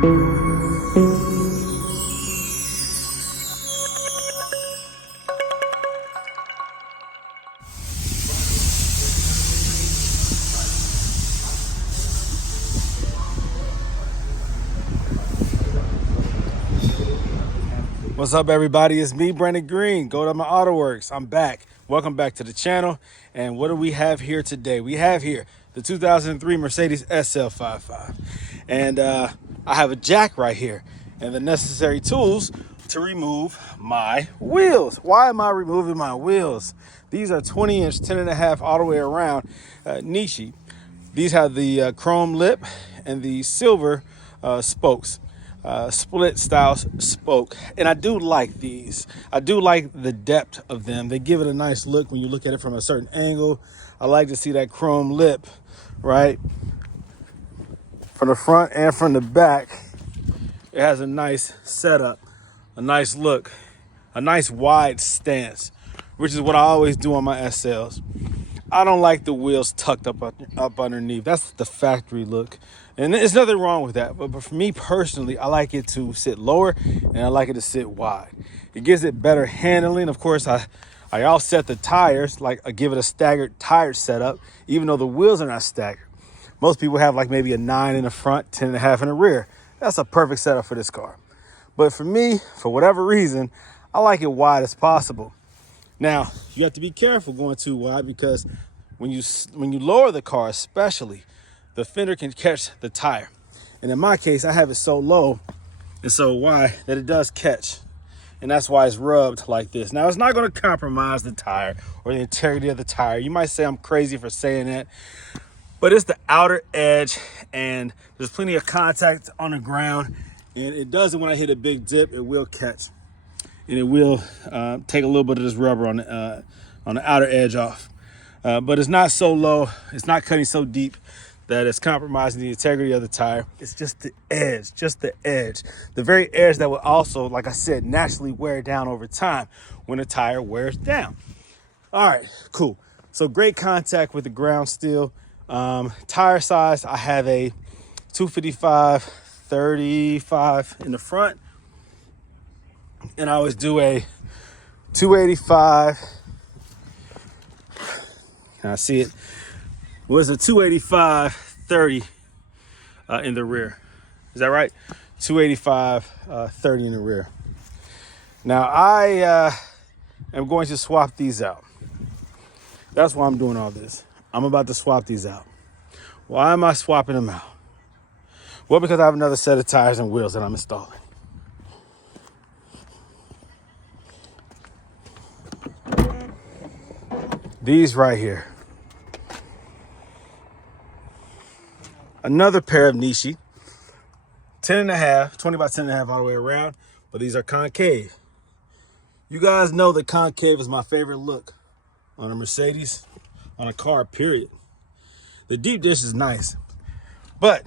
What's up, everybody? It's me, Brandon Green, Goldelementautoworks. I'm back. Welcome back to the channel. And what do we have here today? We have here the 2003 Mercedes SL55. And I have a jack right here and the necessary tools to remove my wheels. Why am I removing my wheels? These are 20-inch, 10.5 all the way around Nishi. These have the chrome lip and the silver spokes. Split style spoke, and I do like these. I do like the depth of them. They give it a nice look when you look at it from a certain angle. I like to see that chrome lip, right, from the front and from the back. It has a nice setup, a nice look, a nice wide stance, which is what I always do on my SLs. I don't like the wheels tucked up underneath. That's the factory look. And there's nothing wrong with that. But for me personally, I like it to sit lower and I like it to sit wide. It gives it better handling. Of course, I offset the tires, like I give it a staggered tire setup, even though the wheels are not staggered. Most people have like maybe a 9 in the front, 10.5 in the rear. That's a perfect setup for this car. But for me, for whatever reason, I like it wide as possible. Now, you have to be careful going too wide because when you lower the car, especially, the fender can catch the tire. And in my case, I have it so low and so wide that it does catch. And that's why it's rubbed like this. Now, it's not going to compromise the tire or the integrity of the tire. You might say I'm crazy for saying that, but it's the outer edge and there's plenty of contact on the ground. And it doesn't, when I hit a big dip, it will catch. And it will take a little bit of this rubber on the outer edge off. But it's not so low, it's not cutting so deep that it's compromising the integrity of the tire. It's just the edge, The very edge that will also, like I said, naturally wear down over time when the tire wears down. All right, cool. So great contact with the ground still. Tire size, I have a 255/35 in the front. And I always do a 285. Can I see it? Was a 285/30 in the rear. Is that right? 285/30 in the rear. Now I am going to swap these out. That's why I'm doing all this. I'm about to swap these out. Why am I swapping them out? Well, because I have another set of tires and wheels that I'm installing. These right here. Another pair of Nishi. 10.5, 20 by 10.5 all the way around, but these are concave. You guys know that concave is my favorite look on a Mercedes, on a car, period. The deep dish is nice, but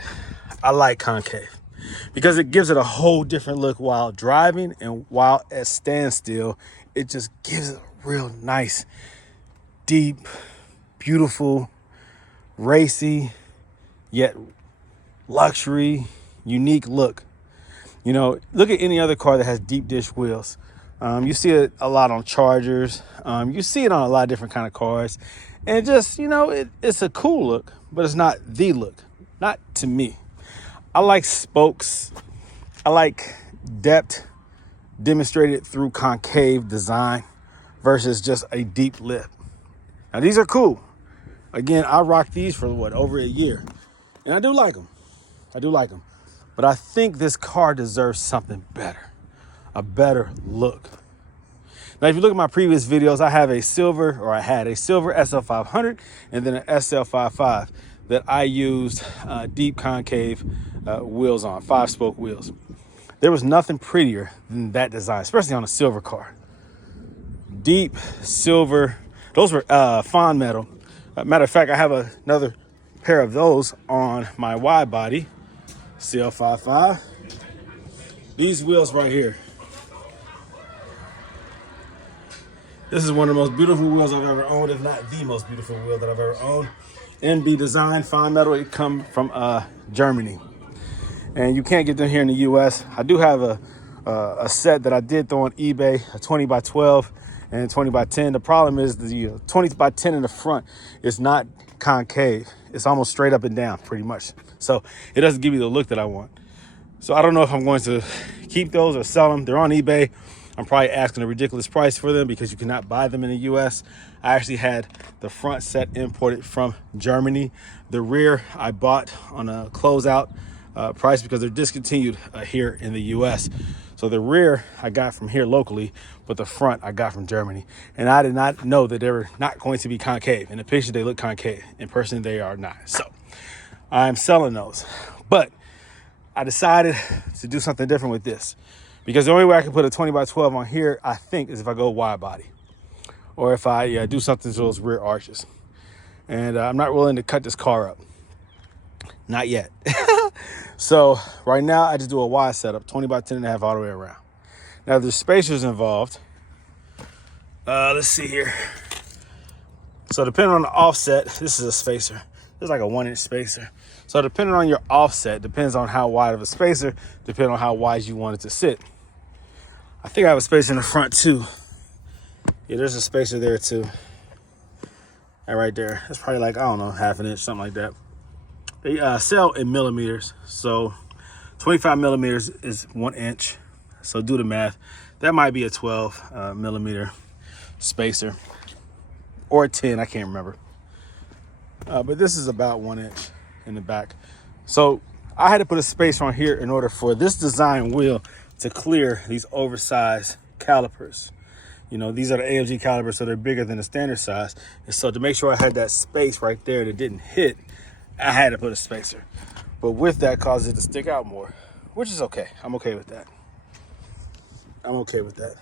I like concave because it gives it a whole different look while driving and while at standstill. It just gives it a real nice, deep, beautiful, racy, yet luxury, unique look. You know, look at any other car that has deep dish wheels. You see it a lot on Chargers. You see it on a lot of different kind of cars. And just, you know, it's a cool look, but it's not the look. Not to me. I like spokes. I like depth demonstrated through concave design versus just a deep lip. Now, these are cool. Again, I rocked these for what, over a year. And I do like them. But I think this car deserves something better, a better look. Now, if you look at my previous videos, I had a silver SL500 and then an SL55 that I used deep concave wheels on, 5-spoke wheels. There was nothing prettier than that design, especially on a silver car. Deep silver, those were fond metal. Matter of fact, I have another pair of those on my wide body CL55. These wheels right here. This is one of the most beautiful wheels I've ever owned, if not the most beautiful wheel that I've ever owned. NB design, fine metal. It come from Germany. and you can't get them here in the US. I do have a set that I did throw on eBay, a 20x12 and 20x10. The problem is the 20x10 in the front is not concave. It's almost straight up and down pretty much. So it doesn't give you the look that I want. So I don't know if I'm going to keep those or sell them. They're on eBay. I'm probably asking a ridiculous price for them because you cannot buy them in the US. I actually had the front set imported from Germany. The rear I bought on a closeout price because they're discontinued here in the US. So the rear I got from here locally, but the front I got from Germany. And I did not know that they were not going to be concave. In the picture, they look concave. In person, they are not. So I'm selling those. But I decided to do something different with this because the only way I can put a 20x12 on here, I think, is if I go wide body or if I do something to those rear arches. And I'm not willing to cut this car up. Not yet. So right now I just do a wide setup, 20x10.5 all the way around. Now there's spacers involved. Let's see here. So depending on the offset, this is a spacer. It's like a 1-inch spacer. So depending on your offset, depends on how wide of a spacer, depending on how wide you want it to sit. I think I have a spacer in the front too. Yeah, there's a spacer there too. That right there. That's probably like, I don't know, 1/2 inch, something like that. They sell in millimeters. So 25 millimeters is 1 inch. So do the math. That might be a 12 millimeter spacer or a 10, I can't remember. But this is about 1 inch in the back. So I had to put a spacer on here in order for this design wheel to clear these oversized calipers. You know, these are the AMG calipers, so they're bigger than the standard size. And so to make sure I had that space right there that didn't hit, I had to put a spacer. But with that causes it to stick out more, which is okay. I'm okay with that. I'm okay with that.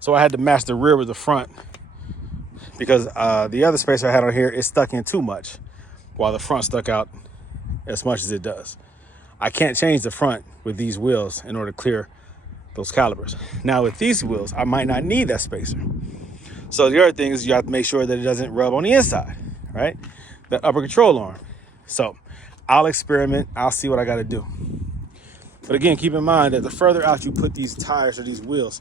So I had to match the rear with the front because the other spacer I had on here is stuck in too much while the front stuck out as much as it does. I can't change the front with these wheels in order to clear those calipers. Now with these wheels, I might not need that spacer. So the other thing is you have to make sure that it doesn't rub on the inside, right? The upper control arm. So I'll experiment. I'll see what I got to do. But again, keep in mind that the further out you put these tires or these wheels,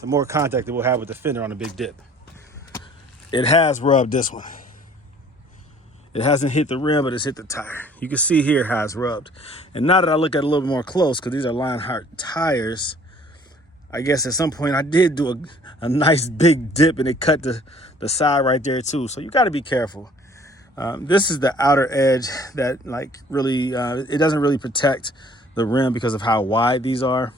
the more contact it will have with the fender on a big dip. It has rubbed this one. It hasn't hit the rim, but it's hit the tire. You can see here how it's rubbed. And now that I look at it a little bit more close, because these are Lionheart tires, I guess at some point I did do a nice big dip and it cut the side right there too. So you got to be careful. This is the outer edge that like really, it doesn't really protect the rim because of how wide these are.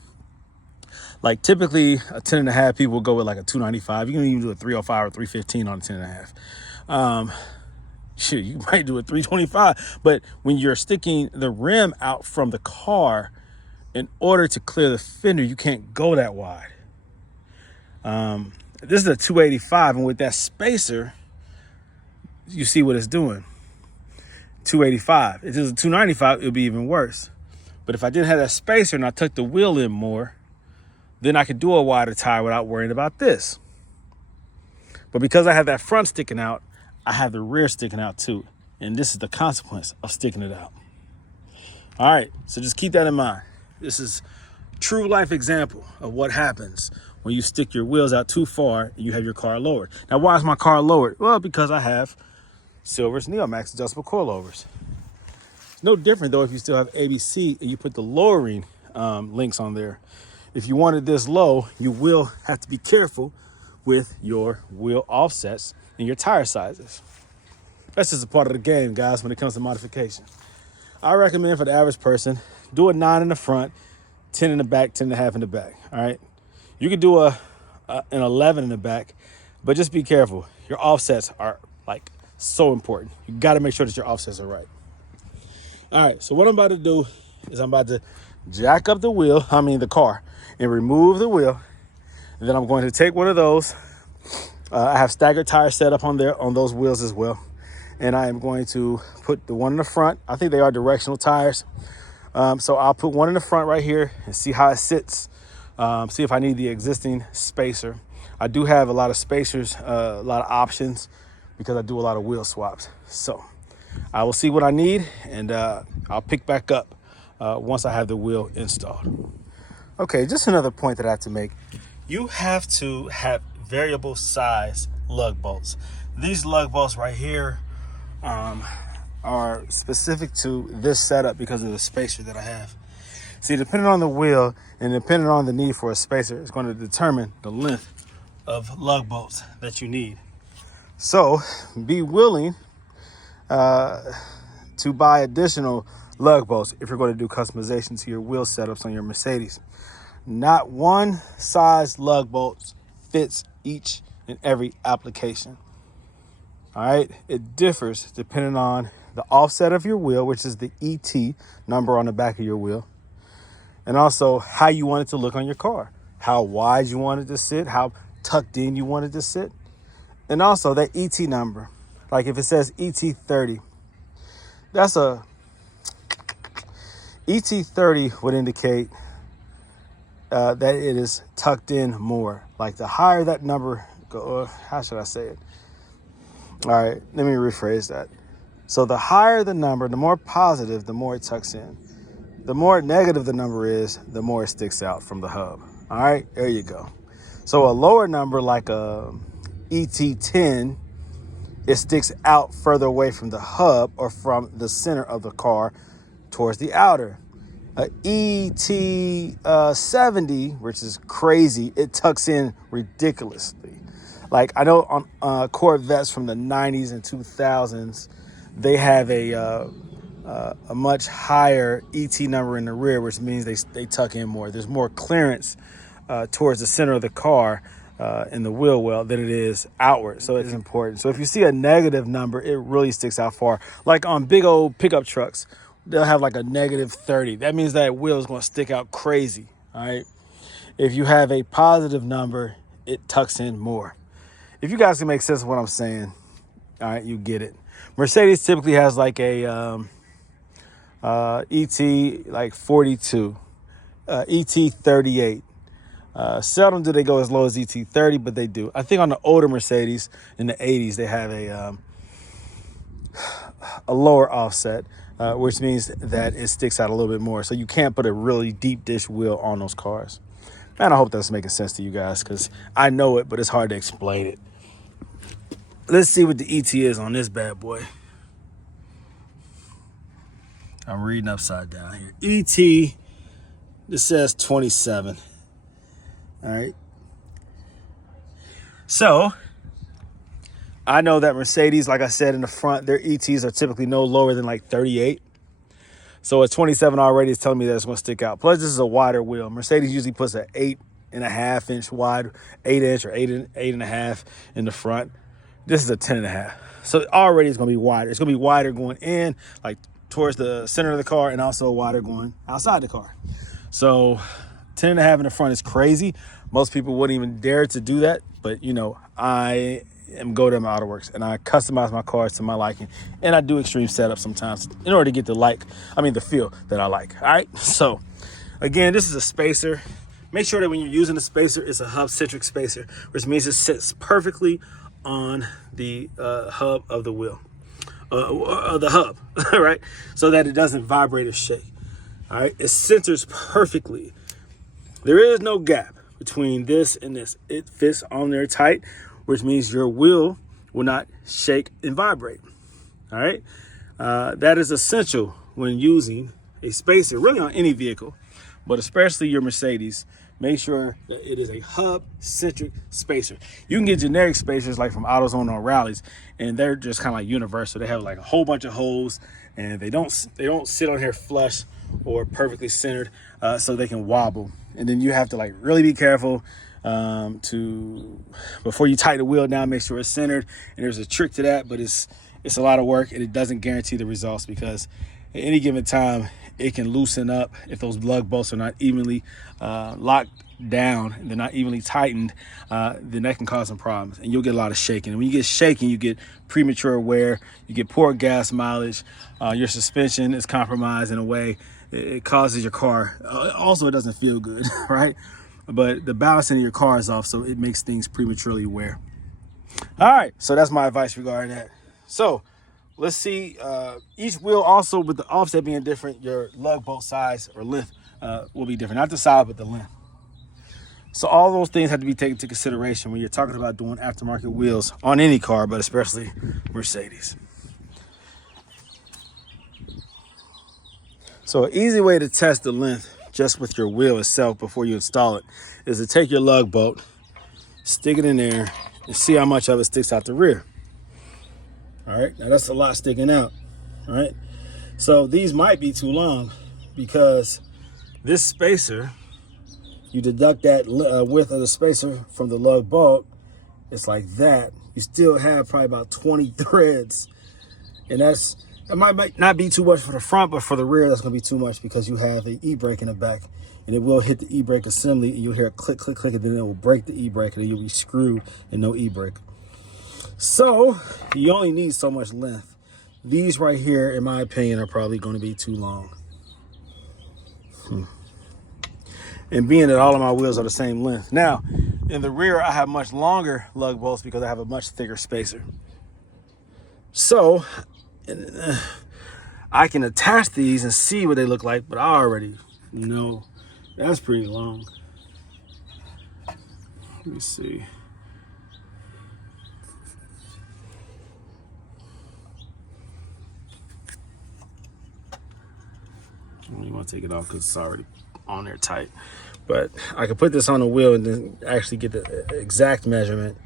Like typically a 10.5 people will go with like a 295. You can even do a 305 or 315 on a 10.5. Shit, you might do a 325. But when you're sticking the rim out from the car, in order to clear the fender, you can't go that wide. This is a 285, and with that spacer, you see what it's doing. 285. If it was a 295, it would be even worse. But if I didn't have that spacer and I tucked the wheel in more, then I could do a wider tire without worrying about this. But because I have that front sticking out, I have the rear sticking out too. And this is the consequence of sticking it out. All right, so just keep that in mind. This is true life example of what happens when you stick your wheels out too far and you have your car lowered. Now, why is my car lowered? Well, because I have Silver's Neomax adjustable coilovers. It's no different though if you still have ABC and you put the lowering links on there. If you want it this low, you will have to be careful with your wheel offsets and your tire sizes. That's just a part of the game, guys, when it comes to modification. I recommend for the average person, do a 9 in the front, 10 in the back, 10.5 in the back, all right? You could do an 11 in the back, but just be careful. Your offsets are like so important. You got to make sure that your offsets are right. All right, so what I'm about to do is I'm about to jack up the car, and remove the wheel. And then I'm going to take one of those. I have staggered tires set up on there on those wheels as well. And I am going to put the one in the front. I think they are directional tires. So I'll put one in the front right here and see how it sits. See if I need the existing spacer. I do have a lot of spacers, a lot of options because I do a lot of wheel swaps. So I will see what I need, and I'll pick back up once I have the wheel installed. Okay, just another point that I have to make. You have to have variable size lug bolts. These lug bolts right here are specific to this setup because of the spacer that I have. See, depending on the wheel and depending on the need for a spacer, it's going to determine the length of lug bolts that you need. So be willing to buy additional lug bolts if you're going to do customization to your wheel setups on your Mercedes. Not one size lug bolt fits each and every application. All right, it differs depending on the offset of your wheel, which is the ET number on the back of your wheel, and also how you want it to look on your car, how wide you want it to sit, how tucked in you want it to sit, and also that ET number. Like if it says ET30, that's a ET30 would indicate that it is tucked in more. Like the higher that number go, how should I say it? All right, let me rephrase that. So the higher the number, the more positive, the more it tucks in. The more negative the number is, the more it sticks out from the hub. All right, there you go. So a lower number like a ET10, it sticks out further away from the hub or from the center of the car towards the outer. A ET70, which is crazy, it tucks in ridiculously. Like I know on Corvettes from the 90s and 2000s, they have a much higher ET number in the rear, which means they tuck in more. There's more clearance towards the center of the car in the wheel well than it is outward. So it's important. So if you see a negative number, it really sticks out far. Like on big old pickup trucks, they'll have like a -30. That means that wheel is going to stick out crazy. All right. If you have a positive number, it tucks in more. If you guys can make sense of what I'm saying, all right, you get it. Mercedes typically has like a ET like 42, ET 38. Seldom do they go as low as ET 30, but they do. I think on the older Mercedes in the 80s, they have a lower offset, which means that it sticks out a little bit more. So you can't put a really deep dish wheel on those cars. Man, I hope that's making sense to you guys because I know it, but it's hard to explain it. Let's see what the ET is on this bad boy. I'm reading upside down here. ET, this says 27. All right. So I know that Mercedes, like I said in the front, their ETs are typically no lower than like 38. So at 27 already is telling me that it's going to stick out. Plus, this is a wider wheel. Mercedes usually puts an 8.5 inch wide, 8 inch or 8.5 in the front. This is a 10.5. So already it's going to be wider. It's going to be wider going in, like towards the center of the car, and also wider going outside the car. So 10.5 in the front is crazy. Most people wouldn't even dare to do that. But, you know, I am Goldelementautoworks, and I customize my cars to my liking. And I do extreme setups sometimes in order to get the feel that I like. All right. So, again, this is a spacer. Make sure that when you're using a spacer, it's a hub-centric spacer, which means it sits perfectly on the hub of the wheel, of the hub, all right, so that it doesn't vibrate or shake. All right, it centers perfectly. There is no gap between this and this. It fits on there tight, which means your wheel will not shake and vibrate. All right, that is essential when using a spacer, really on any vehicle, but especially your Mercedes. Make sure that it is a hub-centric spacer. You can get generic spacers like from AutoZone or Rallies, and they're just kind of like universal. They have like a whole bunch of holes, and they don't sit on here flush or perfectly centered, so they can wobble. And then you have to like really be careful before you tighten the wheel down, make sure it's centered. And there's a trick to that, but it's a lot of work, and it doesn't guarantee the results because at any given time, it can loosen up if those lug bolts are not evenly locked down and they're not evenly tightened. Then that can cause some problems, and you'll get a lot of shaking. And when you get shaking, you get premature wear, you get poor gas mileage, your suspension is compromised in a way. It causes your car. Also, it doesn't feel good, right? But the balancing of your car is off, so it makes things prematurely wear. All right, so that's my advice regarding that. So let's see, each wheel also, with the offset being different, your lug bolt size or length will be different. Not the size, but the length. So all those things have to be taken into consideration when you're talking about doing aftermarket wheels on any car, but especially Mercedes. So an easy way to test the length just with your wheel itself before you install it is to take your lug bolt, stick it in there, and see how much of it sticks out the rear. All right, now that's a lot sticking out. All right, so these might be too long because this spacer, you deduct that width of the spacer from the lug bolt, it's like that. You still have probably about 20 threads, and that might not be too much for the front, but for the rear, that's gonna be too much because you have an e-brake in the back, and it will hit the e-brake assembly, and you'll hear a click, click, click, and then it will break the e-brake, and then you'll be screwed and no e-brake. So you only need so much length. These right here, in my opinion, are probably going to be too long. And being that all of my wheels are the same length. Now, in the rear, I have much longer lug bolts because I have a much thicker spacer. So I can attach these and see what they look like, but I already know that's pretty long. Let me see. I don't even want to take it off because it's already on there tight. But I could put this on the wheel and then actually get the exact measurement.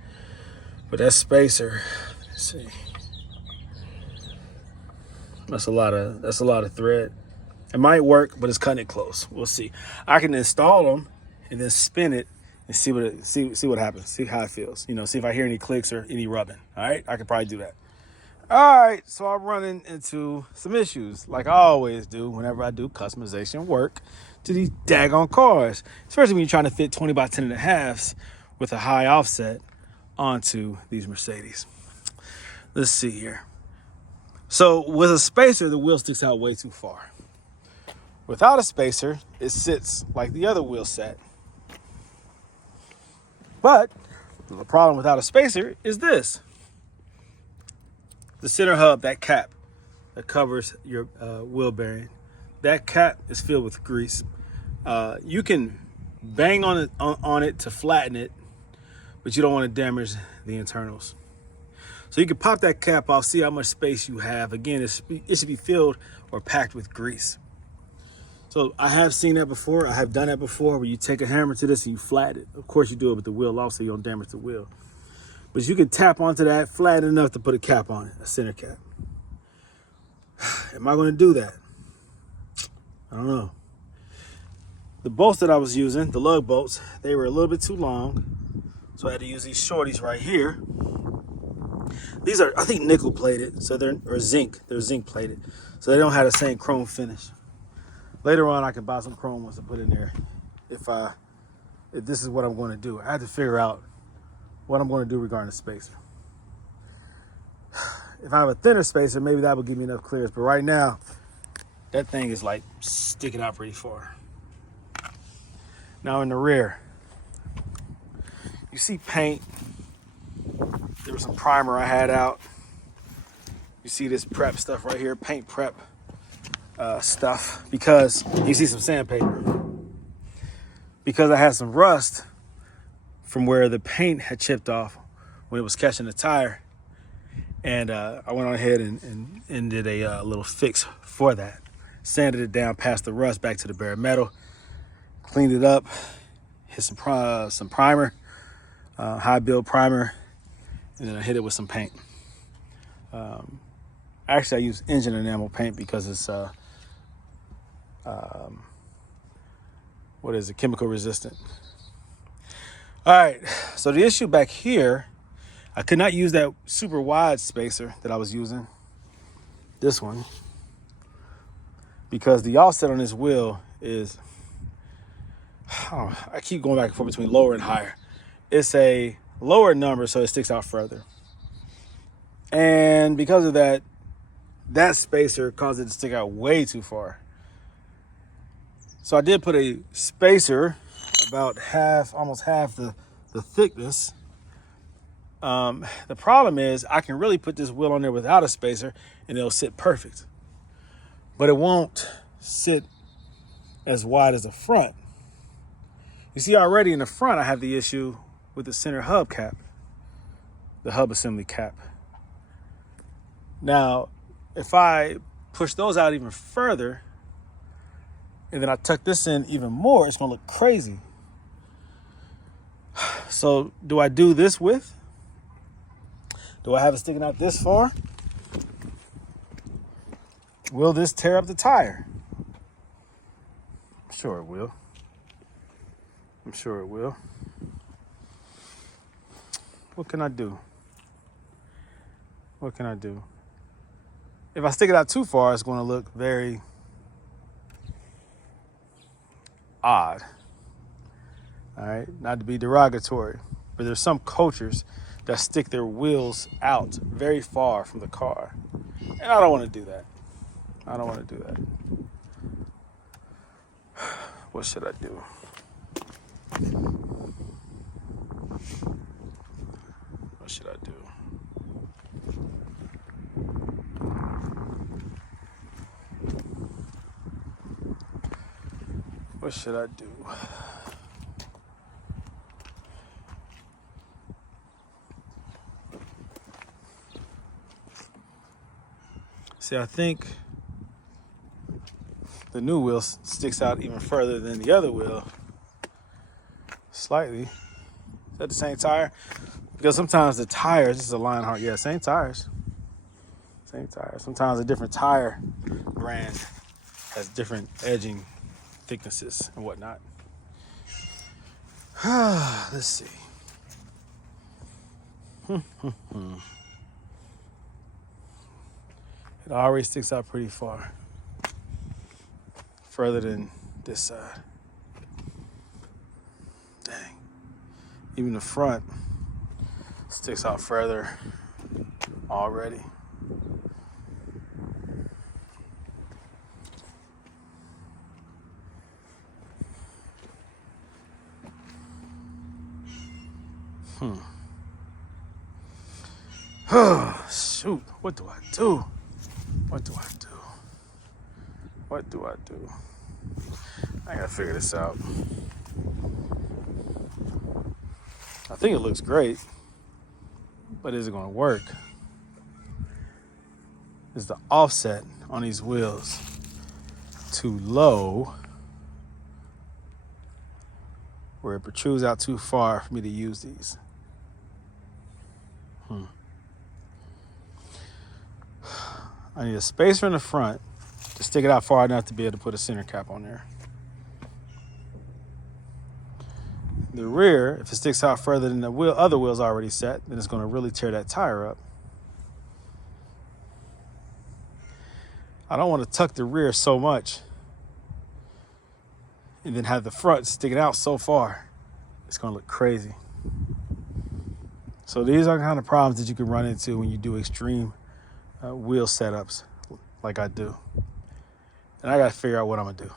But that spacer, let's see. That's a lot of thread. It might work, but it's cutting it close. We'll see. I can install them and then spin it and see what happens. See how it feels. You know, see if I hear any clicks or any rubbing. All right, I could probably do that. All right, so I'm running into some issues like I always do whenever I do customization work to these daggone cars, especially when you're trying to fit 20 by 10.5s with a high offset onto these Mercedes. Let's see here. So with a spacer, the wheel sticks out way too far. Without a spacer, it sits like the other wheel set. But the problem without a spacer is this. The center hub, that cap that covers your wheel bearing, that cap is filled with grease. You can bang on it to flatten it, but you don't want to damage the internals. So you can pop that cap off, see how much space you have. Again, it should be filled or packed with grease. So I have seen that before. I have done that before where you take a hammer to this and you flatten it. Of course, you do it with the wheel off so you don't damage the wheel. But you can tap onto that, flatten enough to put a cap on it, a center cap. Am I going to do that? I don't know. The bolts that I was using, the lug bolts, they were a little bit too long. So I had to use these shorties right here. These are, I think, nickel plated, or zinc. They're zinc plated. So they don't have the same chrome finish. Later on, I can buy some chrome ones to put in there if this is what I'm going to do. I had to figure out what I'm going to do regarding the spacer. If I have a thinner spacer, maybe that will give me enough clearance. But right now, that thing is like sticking out pretty far. Now in the rear, you see paint. There was some primer I had out. You see this prep stuff right here, paint prep stuff, because you see some sandpaper. Because I had some rust from where the paint had chipped off when it was catching the tire. And I went on ahead and did a little fix for that. Sanded it down past the rust back to the bare metal. Cleaned it up. Hit some primer, high build primer. And then I hit it with some paint. Actually, I use engine enamel paint because it's chemical resistant. All right, so the issue back here, I could not use that super wide spacer that I was using, this one, because the offset on this wheel is, I keep going back and forth between lower and higher. It's a lower number, so it sticks out further. And because of that, that spacer caused it to stick out way too far. So I did put a spacer about almost half the thickness The problem is I can really put this wheel on there without a spacer and it'll sit perfect. But it won't sit as wide as the front. You see, already in the front, I have the issue with the center hub cap, the hub assembly cap. Now, if I push those out even further, and then I tuck this in even more, it's gonna look crazy. So do I do this width? Do I have it sticking out this far? Will this tear up the tire? I'm sure it will. I'm sure it will. What can I do? What can I do? If I stick it out too far, it's going to look very odd. All right, not to be derogatory, but there's some cultures that stick their wheels out very far from the car. And I don't want to do that. I don't want to do that. What should I do? What should I do? What should I do? See, I think the new wheel sticks out even further than the other wheel. Slightly. Is that the same tire? Because sometimes the tires, this is a Lionheart, yeah, same tires. Same tires. Sometimes a different tire brand has different edging thicknesses and whatnot. Let's see. It already sticks out pretty far. Further than this side. Dang. Even the front sticks out further already. Shoot, what do I do? What do I do? What do I do? I gotta figure this out. I think it looks great, but is it gonna work? Is the offset on these wheels too low where it protrudes out too far for me to use these? I need a spacer in the front to stick it out far enough to be able to put a center cap on there. The rear, if it sticks out further than the other wheel's already set, then it's going to really tear that tire up. I don't want to tuck the rear so much and then have the front sticking out so far. It's going to look crazy. So these are the kind of problems that you can run into when you do extreme wheel setups like I do. And I got to figure out what I'm going to do.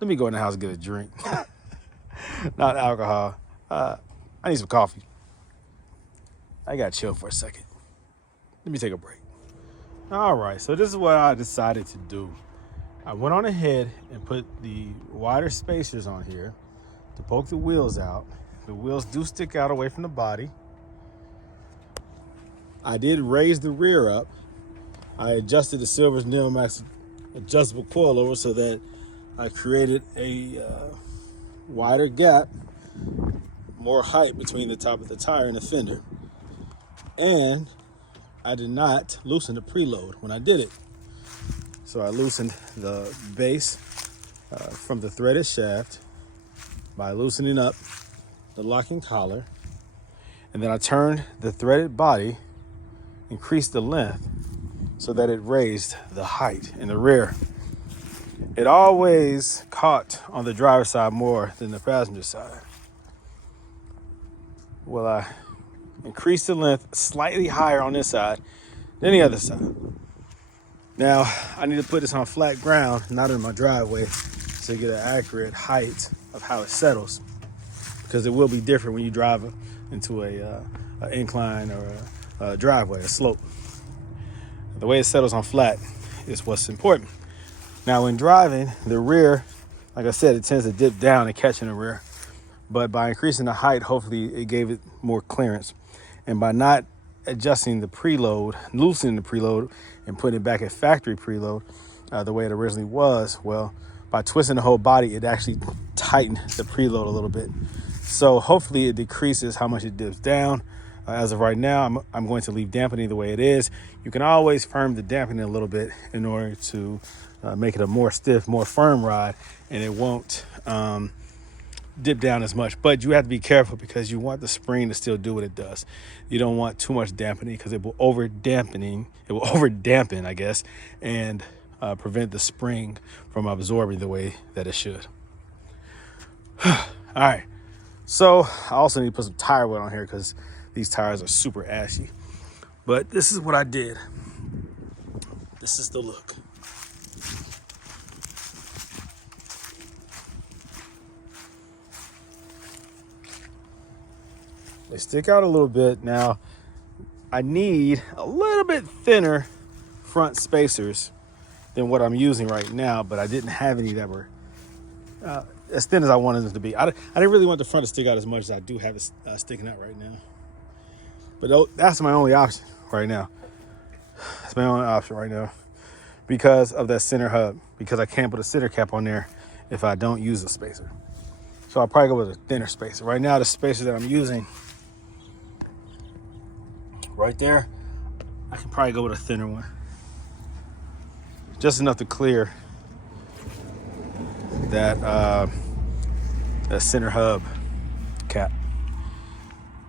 Let me go in the house and get a drink. Not alcohol. I need some coffee. I got to chill for a second. Let me take a break. All right, so this is what I decided to do. I went on ahead and put the wider spacers on here to poke the wheels out. The wheels do stick out away from the body. I did raise the rear up. I adjusted the Silver's Neomax adjustable coilover so that I created a wider gap, more height between the top of the tire and the fender. And I did not loosen the preload when I did it. So I loosened the base from the threaded shaft by loosening up the locking collar. And then I turned the threaded body, increased the length so that it raised the height in the rear. It always caught on the driver's side more than the passenger side. Well, I increased the length slightly higher on this side than the other side. Now, I need to put this on flat ground, not in my driveway, to get an accurate height of how it settles. because it will be different when you drive into a incline or a driveway, a slope. The way it settles on flat is what's important. Now, when driving, the rear, like I said, it tends to dip down and catch in the rear. But by increasing the height, hopefully it gave it more clearance. And by not adjusting the preload, loosening the preload, and putting it back at factory preload the way it originally was, well, by twisting the whole body, it actually tightened the preload a little bit. So hopefully it decreases how much it dips down. As of right now, I'm going to leave dampening the way it is. You can always firm the dampening a little bit in order to make it a more stiff, more firm ride, and it won't dip down as much. But you have to be careful because you want the spring to still do what it does. You don't want too much dampening because it will over dampen, I guess, and prevent the spring from absorbing the way that it should. All right. So I also need to put some tire weight on here because these tires are super ashy. But this is what I did. This is the look. They stick out a little bit. Now, I need a little bit thinner front spacers than what I'm using right now, but I didn't have any that were as thin as I wanted them to be. I didn't really want the front to stick out as much as I do have it sticking out right now. But that's my only option right now. That's my only option right now because of that center hub, because I can't put a center cap on there if I don't use a spacer. So I'll probably go with a thinner spacer. Right now, the spacer that I'm using right there, I can probably go with a thinner one. Just enough to clear that center hub cap.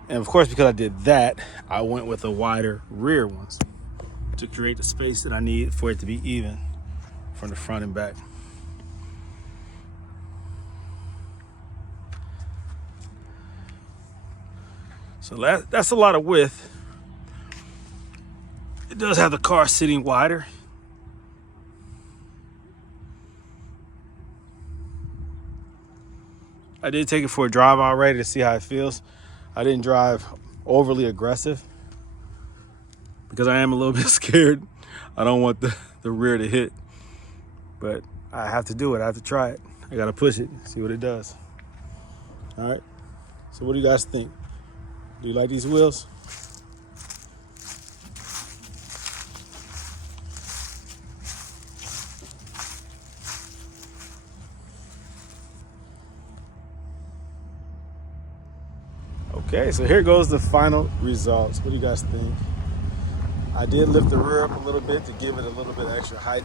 And of course, because I did that, I went with the wider rear ones to create the space that I need for it to be even from the front and back. So that's a lot of width. It does have the car sitting wider. I did take it for a drive already to see how it feels. I didn't drive overly aggressive because I am a little bit scared. I don't want the rear to hit, but I have to do it. I have to try it. I got to push it, see what it does. All right. So what do you guys think? Do you like these wheels? Okay, so here goes the final results. What do you guys think? I did lift the rear up a little bit to give it a little bit extra height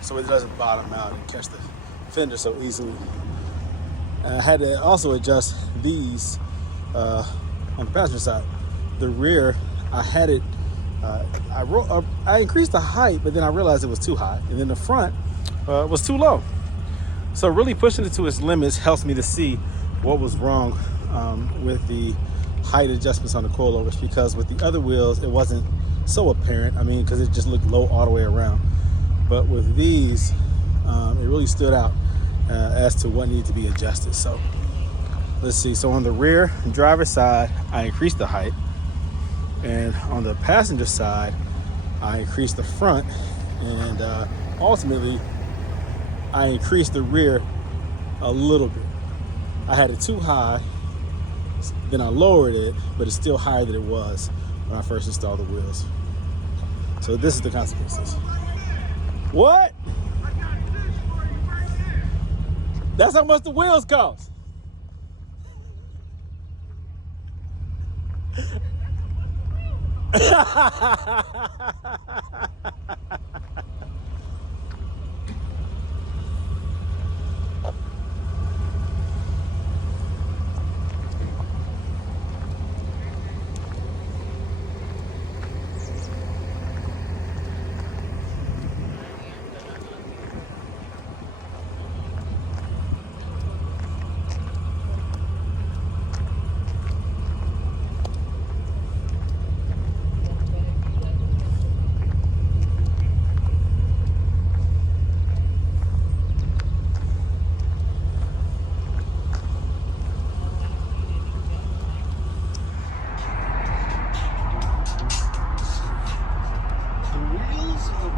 so it doesn't bottom out and catch the fender so easily. And I had to also adjust these on the passenger side. The rear, I had it, I increased the height, but then I realized it was too high. And then the front was too low. So really pushing it to its limits helps me to see what was wrong with the height adjustments on the coilovers, because with the other wheels, it wasn't so apparent. I mean, because it just looked low all the way around. But with these, it really stood out as to what needed to be adjusted. So let's see. So on the rear driver's side, I increased the height. And on the passenger side, I increased the front. And ultimately, I increased the rear a little bit. I had it too high, then I lowered it, but it's still higher than it was when I first installed the wheels. So this is the consequences. What? That's how much the wheels cost.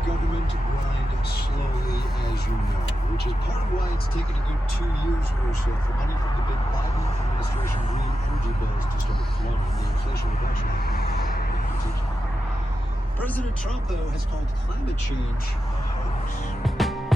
government grind slowly, as you know, which is part of why it's taken a good 2 years or so for money from the big Biden administration green energy bills to start flowing. The Inflation Reduction Act in particular. President Trump, though, has called climate change a hoax.